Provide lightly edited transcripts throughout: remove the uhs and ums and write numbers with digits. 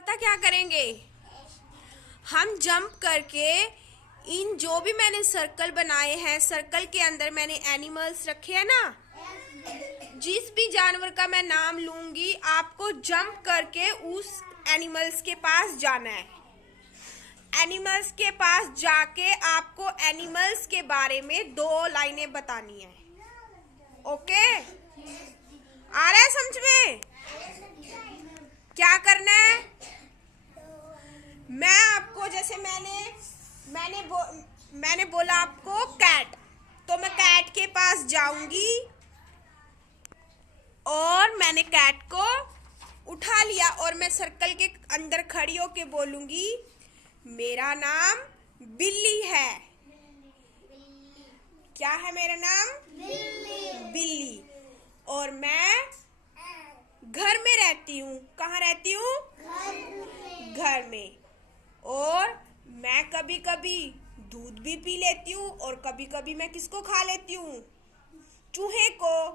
पता क्या करेंगे हम? जंप करके इन जो भी मैंने सर्कल बनाए हैं, सर्कल के अंदर मैंने एनिमल्स रखे हैं ना, जिस भी जानवर का मैं नाम लूंगी आपको जंप करके उस एनिमल्स के पास जाना है। एनिमल्स के पास जाके आपको एनिमल्स के बारे में 2 लाइनें बतानी है। ओके, आ रहा है समझ में? क्या करना है? मैं आपको जैसे मैंने बोला आपको कैट, तो मैं कैट के पास जाऊंगी और मैंने कैट को उठा लिया और मैं सर्कल के अंदर खड़ी होके बोलूंगी मेरा नाम बिल्ली है। क्या है मेरा नाम? बिल्ली। और मैं घर में रहती हूँ। कहाँ रहती हूँ? घर में। और मैं कभी कभी दूध भी पी लेती हूँ और कभी कभी मैं किसको खा लेती हूँ? चूहे को।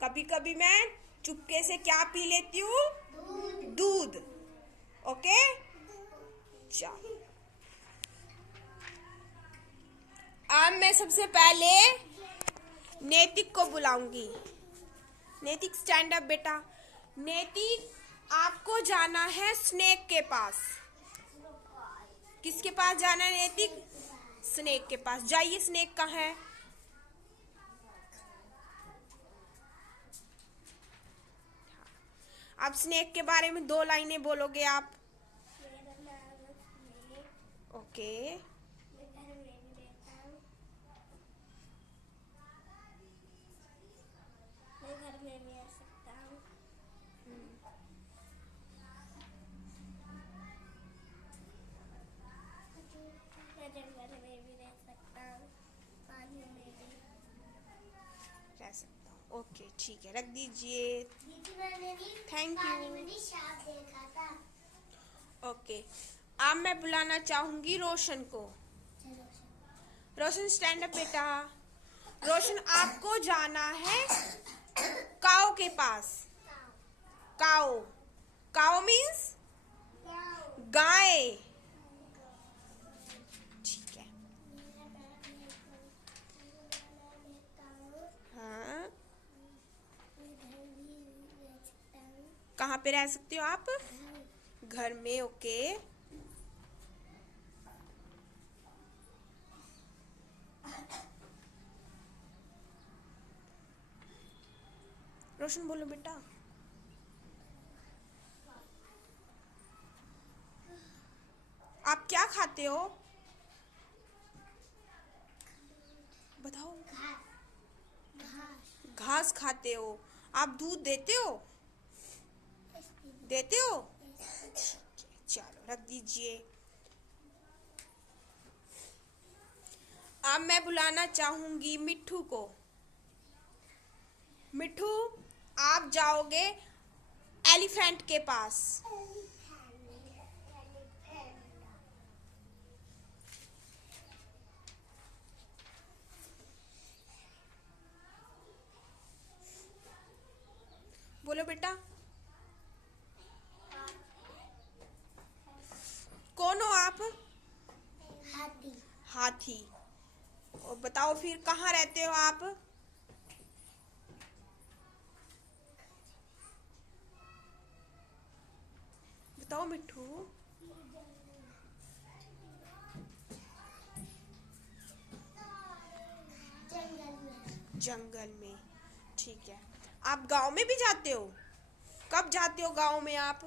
कभी कभी मैं चुपके से क्या पी लेती हूँ? दूध। ओके, चलो अब मैं सबसे पहले नैतिक को बुलाऊंगी। नैतिक स्टैंड अप बेटा। नैतिक, आपको जाना है स्नेक के पास। किसके पास जाना है नैतिक? स्नेक के पास। जाइए, स्नेक कहाँ है? अब स्नेक के बारे में 2 लाइनें बोलोगे आप। ओके, रह सकता हूँ। ओके, ठीक है, रख दीजिए। Thank you. ओके, अब मैं बुलाना चाहूंगी रोशन को। रोशन स्टैंड अप बेटा। रोशन, आपको जाना है काऊ के पास। काऊ। काऊ मीन्स गाय। ठीक है। हाँ, कहाँ पे रह सकते हो आप? घर में। ओके, रोशन बोलो बेटा। आप क्या खाते हो? बताओ। घास खाते हो। आप दूध देते हो? देते हो? चलो, रख दीजिए। अब मैं बुलाना चाहूंगी मिट्ठू को। मिट्ठू, आप जाओगे एलिफेंट के पास। बोलो बेटा। कौन हो आप? हाथी। हाथी। और बताओ फिर कहाँ रहते हो आप? बताओ मिट्ठू। जंगल में। ठीक है। आप गांव में भी जाते हो? कब जाते हो गांव में आप?